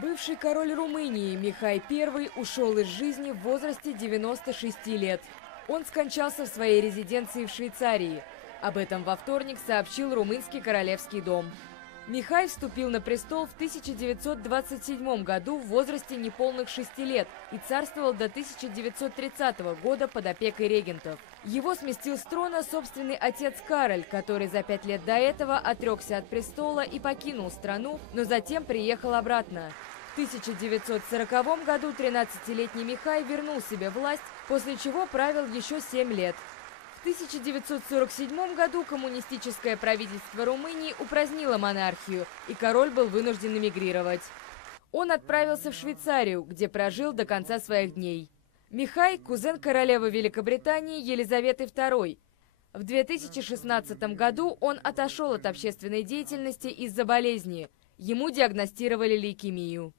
Бывший король Румынии Михай I ушел из жизни в возрасте 96 лет. Он скончался в своей резиденции в Швейцарии. Об этом во вторник сообщил румынский королевский дом. Михай вступил на престол в 1927 году в возрасте неполных 6 лет и царствовал до 1930 года под опекой регентов. Его сместил с трона собственный отец Кароль, который за 5 лет до этого отрекся от престола и покинул страну, но затем приехал обратно. В 1940 году 13-летний Михай вернул себе власть, после чего правил еще 7 лет. В 1947 году коммунистическое правительство Румынии упразднило монархию, и король был вынужден эмигрировать. Он отправился в Швейцарию, где прожил до конца своих дней. Михай – кузен королевы Великобритании Елизаветы II. В 2016 году он отошел от общественной деятельности из-за болезни. Ему диагностировали лейкемию.